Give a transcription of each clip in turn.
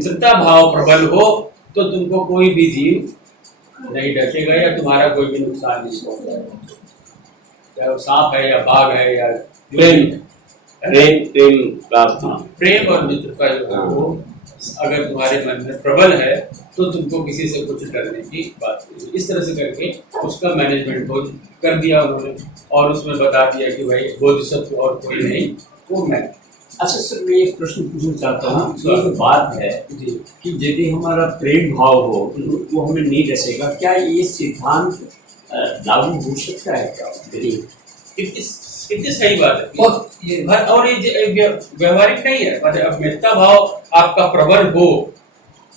मित्रता भाव प्रबल हो तो तुमको कोई भी जीव नहीं डसेगा या तुम्हारा कोई भी नुकसान नहीं पहुंचाएगा, चाहे वो सांप है या बाघ है या प्रेम प्रेम प्रेम प्राप्त। हाँ, प्रेम और मित्रता जो है वो अगर तुम्हारे मन में प्रबल है तो तुमको किसी से कुछ डरने की बात नहीं। इस तरह से करके उसका मैनेजमेंट को कर दिया उन्होंने और उसमें बता दिया कि भाई बोधिसत्व और कोई नहीं, वो मैं। अच्छा सर, मैं एक प्रश्न पूछना चाहता हूँ। ये जो बात है कि यदि हमारा प्रेम भाव हो तो वो हमें नहीं डसेगा, क्या ये सिद्धांत लागू हो सकता है क्या? कितनी सही बात है और ये व्यवहारिक नहीं है। मतलब अब मित्रता भाव आपका प्रबल हो,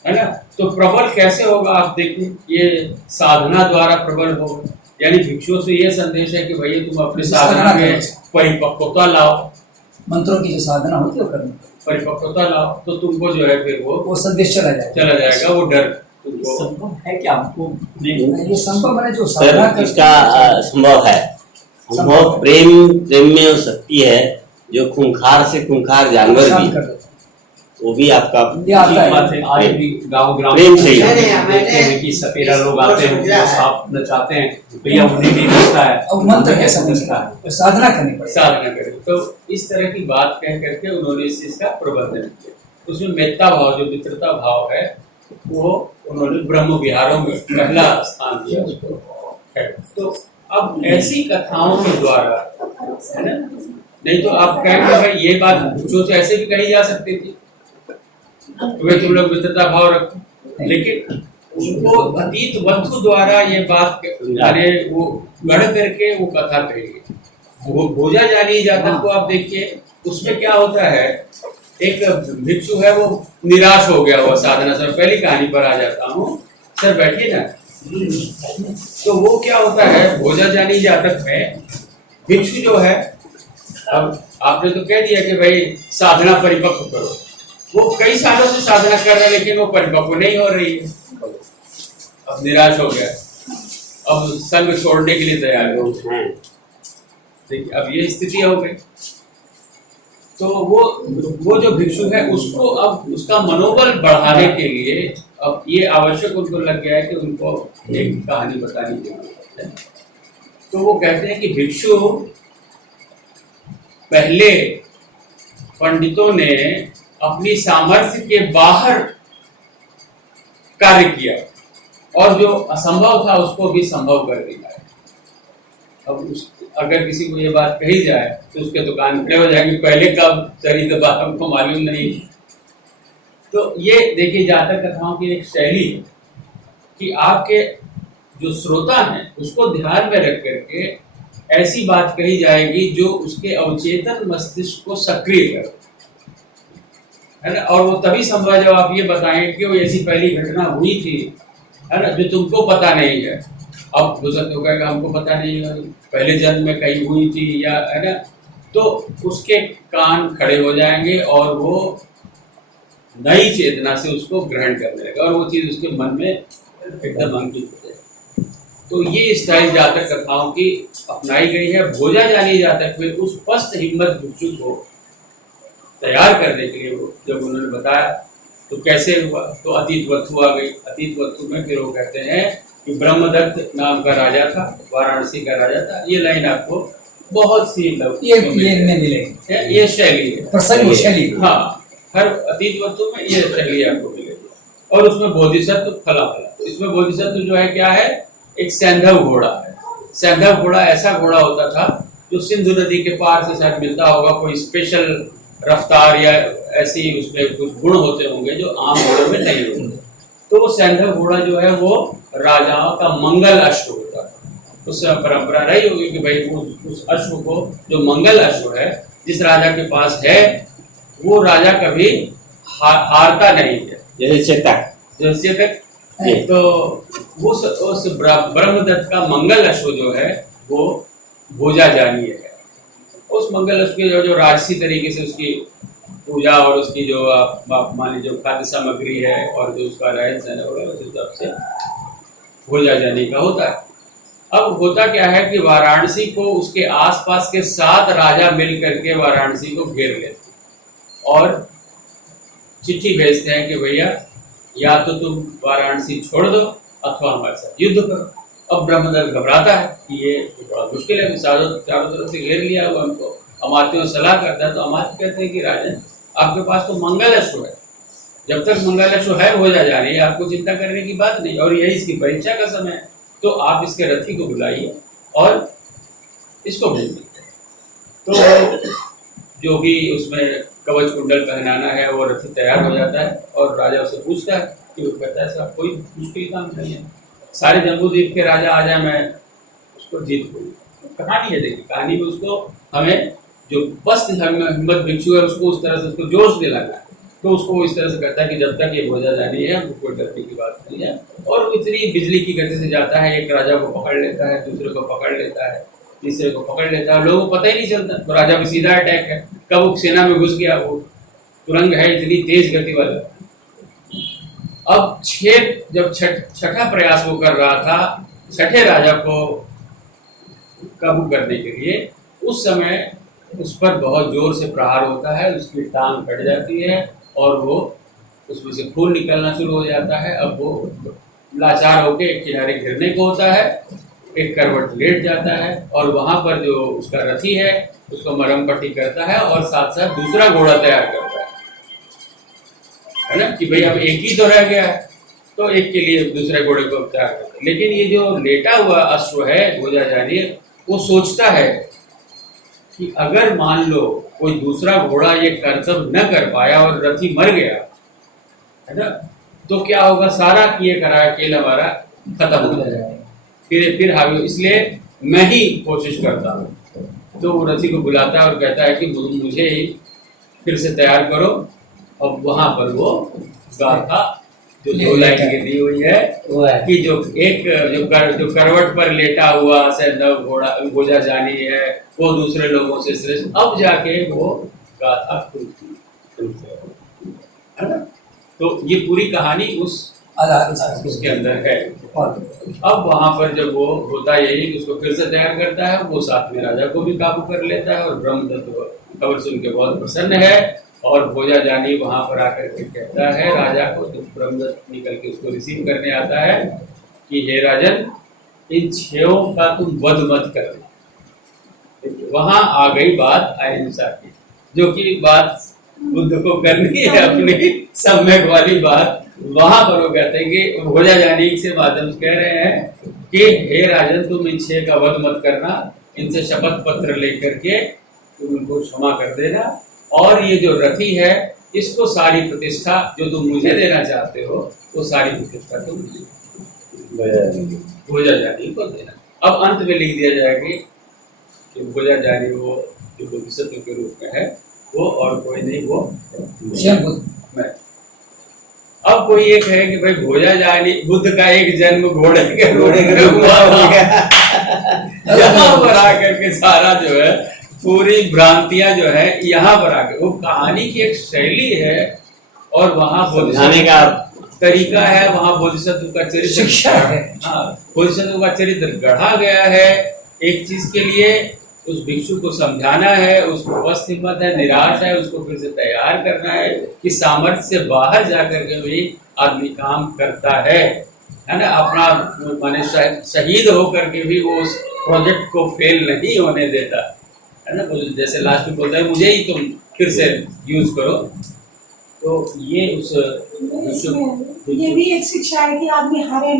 है ना, तो प्रबल कैसे होगा आप देखिए, ये साधना द्वारा प्रबल होगा। यानी भिक्षुओं से ये संदेश है कि भाई तुम अपनी साधना में परिपक्वता लाओ, मंत्रों की जो साधना होती है वो करनी पड़ेगी, परिपक्वता लाओ तो तुमको जो है फिर वो संदेश चला जाएगा, वो डर तुमको। संभव है क्या हमको? ये संभव है जो सर साधना इसका संभव है, संभव प्रेम में वो शक्ति है जो खूंखार से खूंखार जानवर भी, वो भी आपका बात है। आज भी गाँव ग्राम प्रेम से देखते हैं कि सपेरा लोग आते हैं, उनको सांप नचाते हैं, भैया उन्हें भी मिलता है। अब मंत्र कैसा मिलता है, साधना करनी पड़ेगी, साधना करें। तो इस तरह की बात कह करके उन्होंने इस चीज का प्रबंधन किया। उसमें मित्रता भाव, जो मित्रता भाव है, वो उन्होंने ब्रह्म विहारों में पहला स्थान दिया उसको। तो अब ऐसी कथाओं के द्वारा, है ना, नहीं तो आप कहेंगे भाई ये बात भिक्षुओं से ऐसे भी कही जा सकती थी, वे तुम लोग मित्रता भाव रखो, लेकिन उनको अतीत वस्तु द्वारा ये बात अरे वो गढ़ करके वो कथा कही। वो भोजा जानी जातक को आप देखिए, उसमें क्या होता है, एक भिक्षु है वो निराश हो गया हुआ साधना से। पहली कहानी पर आ जाता हूँ, सर बैठिए ना। तो वो क्या होता है, भोजा जानी जातक में भिक्षु जो है, अब आपने तो कह दिया कि भाई साधना परिपक्व करो, वो कई सालों से साधना कर रहा है लेकिन वो परिपक्व नहीं हो रही है। अब निराश हो गया, अब संग छोड़ने के लिए तैयार हो। देखिए अब ये स्थिति हो गई। तो वो जो भिक्षु है उसको अब उसका मनोबल बढ़ाने के लिए अब ये आवश्यक उनको लग गया है कि उनको एक कहानी बतानी चाहिए। तो वो कहते हैं कि भिक्षु, पहले पंडितों ने अपनी सामर्थ्य के बाहर कार्य किया और जो असंभव था उसको भी संभव कर दिया। अब अगर किसी को ये बात कही जाए तो उसके दुकान खड़े हो जाएंगे, पहले कब चली तो बात हमको मालूम नहीं। तो ये देखिए जातक कथाओं की एक शैली है कि आपके जो श्रोता हैं उसको ध्यान में रख करके ऐसी बात कही जाएगी जो उसके अवचेतन मस्तिष्क को सक्रिय करे, है ना। और वो तभी संभव है जब आप ये बताएंगे कि वो ऐसी पहली घटना हुई थी, है ना, जो तुमको पता नहीं है। अब हो सकता होगा कि हमको पता नहीं है, पहले जन्म में कहीं हुई थी या, है ना, तो उसके कान खड़े हो जाएंगे और वो नई चेतना से उसको ग्रहण करने लगेगा और वो चीज़ उसके मन में एकदम अंकित हो जाएगी। तो ये स्टाइल जातक कथाओं की अपनाई गई है। भोजा जानी जातक में उस पस्त हिम्मत भिक्षु को तैयार करने के लिए वो जब उन्होंने बताया तो कैसे हुआ, तो अतीत वस्तु आ गई। अतीत वस्तु में फिर वो कहते हैं कि ब्रह्मदत्त नाम का राजा था, वाराणसी का राजा था। ये लाइन आपको बहुत सी मिलेगी, ये शैली है, प्रसंग शैली। हाँ, हर अतीत वस्तु में ये शैली आपको मिलेगी। और उसमें बोधिसत्व फला फला, तो इसमें बोधिसत्व जो है क्या है, एक सैंधव घोड़ा है। सैंधव घोड़ा ऐसा घोड़ा होता था जो सिंधु नदी के पार से शायद मिलता होगा, कोई स्पेशल रफ्तार या ऐसी उसमें कुछ गुण होते होंगे जो आम घोड़ों में नहीं होंगे। तो वो सैंधव घोड़ा जो है वो राजाओं का मंगल अश्व होता था। उस परंपरा रही होगी कि भाई उस अश्व को, जो मंगल अश्व है, जिस राजा के पास है वो राजा कभी हारता नहीं है, जैसे चेतक। तो उस ब्रह्मदत्त का मंगल अश्व जो है वो भोजा जानी है। उस मंगल अश्व की जो राजसी तरीके से उसकी पूजा और उसकी जो मान लीजिए खाद्य सामग्री है और जो उसका रहन सहन होगा उस हिसाब से भोजा जाने का होता है। अब होता क्या है कि वाराणसी को उसके आसपास के 7 राजा मिल करके वाराणसी को घेर लेते और चिट्ठी भेजते हैं कि भैया या तो तुम वाराणसी छोड़ दो अथवा हमारे साथ युद्ध करो। अब ब्रह्मदत्त घबराता है कि ये तो बड़ा मुश्किल है, चारों तरफ से घेर लिया हुआ हमको। अमात्यों सलाह करता है तो अमात्य कहते हैं कि राजन आपके पास तो मंगल अश्व है, जब तक मंगल अश्व है भोजा जा रही है आपको चिंता करने की बात नहीं, और यही इसकी परीक्षा का समय है, तो आप इसके रथी को बुलाइए और इसको भेज दीजिए। तो जो भी उसमें कवच कुंडल पहनाना है वो रथी तैयार हो जाता है और राजा उससे पूछता है कि वो कहता है साहब कोई मुश्किल काम नहीं है, सारे जम्बूद्वीप के राजा आ जाए मैं उसको जीत लूँ। कहानी है, देखिए कहानी में उसको हमें जो बस हिम्मत भिक्षु है उसको उस तरह से उसको जोश दिलाना है, तो उसको इस तरह से कहता है कि जब तक ये भोजा जानी है हमको कोई डरने की बात नहीं है। और इतनी बिजली की गति से जाता है, एक राजा को पकड़ लेता है, दूसरे को पकड़ लेता है, तीसरे को पकड़ लेता है, लोगों को पता ही नहीं चलता। तो राजा भी सीधा अटैक है, कब वो सेना में घुस गया, वो तुरंग है इतनी तेज गति वाला। अब जब छठा प्रयास वो कर रहा था छठे राजा को काबू करने के लिए, उस समय उस पर बहुत जोर से प्रहार होता है, उसकी टांग कट जाती है और वो उसमें से खून निकलना शुरू हो जाता है। अब वो लाचार होकर एक किनारे गिरने को होता है, एक करवट लेट जाता है और वहां पर जो उसका रथी है उसको मरहम पट्टी करता है और साथ साथ दूसरा घोड़ा तैयार करता है ना, कि भाई अब एक ही तो रह गया है, तो एक के लिए दूसरे घोड़े को तैयार करता है। लेकिन ये जो लेटा हुआ अश्व है भोजा जानी, वो सोचता है कि अगर मान लो कोई दूसरा घोड़ा ये कर्तव्य न कर पाया और रथी मर गया है ना, तो क्या होगा, सारा किए करा खेल हमारा खत्म हो जाएगा, फिर हावी, इसलिए मैं ही कोशिश करता हूँ। तो वो रथी को बुलाता है और कहता है कि मुझे ही फिर से तैयार करो। और वहां पर वो गाथा जो 2 लाइन की दी हुई है कि जो करवट पर लेटा हुआ सैंधव घोड़ा भोजा जानी है वो दूसरे लोगों से श्रेष्ठ, अब जाके वो गाथा खुलती है ना। तो ये पूरी कहानी उसके अंदर है। अब वहां पर जब वो होता यही कि उसको फिर से तैयार करता है, वो साथ में राजा को भी काबू कर लेता है और ब्रह्मदत्त खबर सुन के बहुत प्रसन्न है और भोजा जानी वहां पर आकर के कहता है राजा को, तो ब्रह्मदत्त निकल के उसको रिसीव करने आता है कि हे राजन, इन 6 का तुम वध मत करना। वहां आ गई बात अहिंसा की, जो कि बात बुद्ध को करनी है अपनी सम्यक वाली बात। वहां पर वो कहते हैं कि भोजा जानी से माध्यम से कह रहे हैं कि हे राजन, तुम इन 6 का वध मत करना, इनसे शपथ पत्र लेकर के तुम उनको क्षमा कर देना, और ये जो रथी है इसको सारी प्रतिष्ठा जो तुम मुझे देना चाहते हो वो सारी प्रतिष्ठा तुम भोजा जानी को देना। अब अंत में लिख दिया जाएगा कि भोजा जानी वो जो बोधिसत्व के रूप में है वो और कोई नहीं, वो मैं। अब कोई एक है कि भाई भोजा जानी बुद्ध का एक जन्म घोड़े के हुआ था। यहाँ पर आकर के सारा जो है पूरी भ्रांतियां जो है यहाँ पर आकर, वो कहानी की एक शैली है और वहाँ बोधिसत्व का तरीका है, वहाँ बोधिसत्व का चरित्र शिक्षा है। हाँ, बोधिसत्व का चरित्र गढ़ा गया है एक चीज के लिए, उस भिक्षु को समझाना है, उसको बस हिम्मत है, निराश है, उसको फिर से तैयार करना है कि सामर्थ्य से बाहर जाकर के भी आदमी काम करता है ना, अपना माने शहीद होकर के भी वो उस प्रोजेक्ट को फेल नहीं होने देता है ना। जैसे लास्ट में बोलता है मुझे ही तुम फिर से यूज करो, तो ये उस ये भी एक शिक्षा है कि आदमी हारे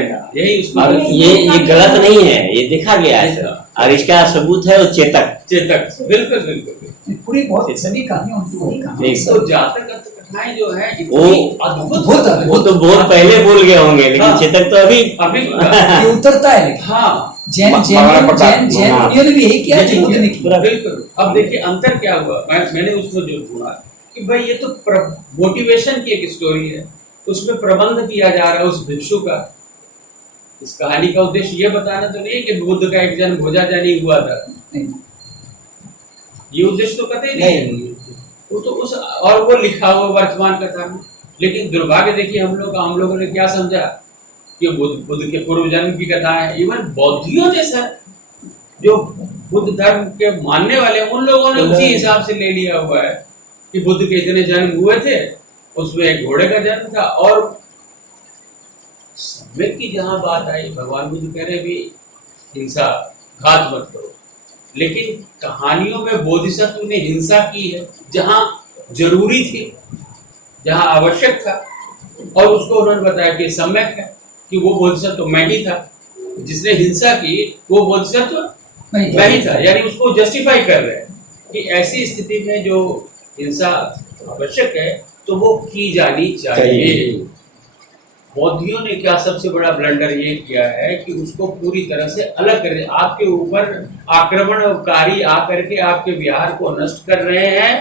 ना, यही उसका ये गलत नहीं है, ये देखा गया है और इसका सबूत है वो चेतक। बिल्कुल बिल्कुल पूरी बहुत सभी कहानियां उनकी तो जातक कथाएं जो है वो अद्भुत वो तो बहुत पहले बोल गए होंगे, लेकिन हाँ। चेतक तो अभी ये उतरता है। लेकिन हाँ जैन मुनियों ने भी यही किया जो बुद्ध ने किया। बिल्कुल। अब देखिए अंतर क्या हुआ, मैंने उसमें जो ढूंढा कि भाई ये तो मोटिवेशन की एक स्टोरी है, उसमें प्रबंध किया जा रहा है उस भिक्षु का। इस कहानी का उद्देश्य ये बताना तो नहीं है कि बुद्ध का एक जन्म भोजा जानी हुआ था, ये उद्देश्य तो कतई नहीं। वो तो उस और वो लिखा हुआ वर्तमान कथा में, लेकिन दुर्भाग्य देखिए हम लोगों ने क्या समझा कि बुद्ध के पूर्व जन्म की कथा है। इवन बौद्धियों जैसा जो बुद्ध धर्म के मानने वाले उन लोगों ने उसी हिसाब से ले लिया हुआ है कि बुद्ध के इतने जन्म हुए थे उसमें एक घोड़े का जन्म था। और सम्यक की जहां बात आई, भगवान बुद्ध कह रहे भी हिंसा, घात मत करो, लेकिन कहानियों में बोधिसत्व ने हिंसा की है जहां जरूरी थी, जहां आवश्यक था, और उसको उन्होंने बताया कि सम्यक है कि वो बोधिसत्व मैं ही था, जिसने हिंसा की वो बोधिसत्व मैं ही था। यानी उसको जस्टिफाई कर रहे हैं कि ऐसी स्थिति में जो हिंसा आवश्यक है तो वो की जानी चाहिए। बौद्धियों ने क्या सबसे बड़ा ब्लंडर ये किया है कि उसको पूरी तरह से अलग कर दिया। आपके ऊपर आक्रमणकारी आकर के आपके विहार को नष्ट कर रहे हैं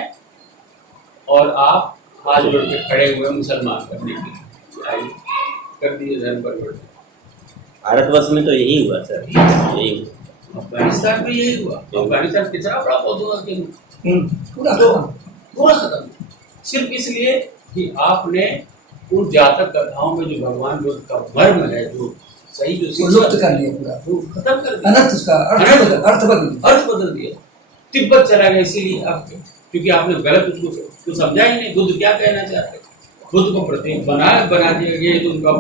और आप हाथ जोड़ के खड़े हुए मुसलमान करने के लिए कर दिए धर्म परिवर्तन। भारतवर्ष में तो यही हुआ सर, यही हुआ। अफगानिस्तान में यही हुआ। अफगानिस्तान कितना बड़ा पौधा हुआ कि पूरा पूरा खत्म, सिर्फ इसलिए कि आपने उन जातक कथाओं में जो भगवान बुद्ध का मर्म है, जो सही जो वो लुप्त कर लिया पूरा, वो खत्म कर दिया, अनर्थ उसका अर्थ बदल दिया। तिब्बत चला गया इसीलिए आप, क्योंकि आपने गलत उसको समझा ही नहीं। बुद्ध क्या कहना चाहते, बुद्ध को प्रतीक बना दिया गया तो उनका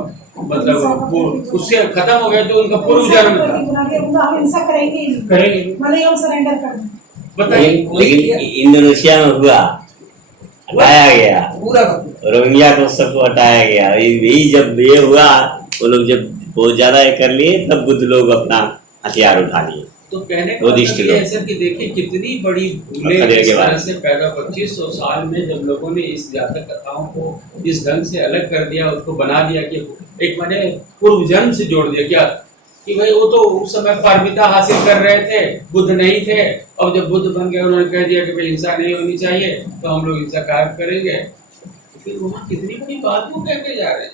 मतलब उससे खत्म हो गया, तो उनका पूर्व जन्म था। हम हिंसा करेंगे ही नहीं, करेंगे भले ही हम सरेंडर कर दें। बताइए। लेकिन इंडोनेशिया में हुआ, हटाया गया पूरा रोहिंग्या को सबको हटाया गया। यही जब ये हुआ, वो लोग जब बहुत ज्यादा ये कर लिए, तब बुद्ध लोग अपना हथियार उठा लिए। तो कहने का बुद्धिस्ट मतलब ये लोग। है सर कि देखिए कितनी बड़ी भूलें खदेड़ इस के तरह बाद। से पैदा 2500 साल में जब लोगों ने इस जातक कथाओं को इस ढंग से अलग कर दिया, उसको बना दिया कि एक माने पूर्व जन्म से जोड़ दिया क्या कि भाई वो तो उस समय पारमिता हासिल कर रहे थे, बुद्ध नहीं थे, और जब बुद्ध बन गए उन्होंने कह दिया कि भाई हिंसा नहीं होनी चाहिए तो हम लोग हिंसा कार्य करेंगे। फिर वहाँ कितनी बड़ी बात वो कहते जा रहे हैं।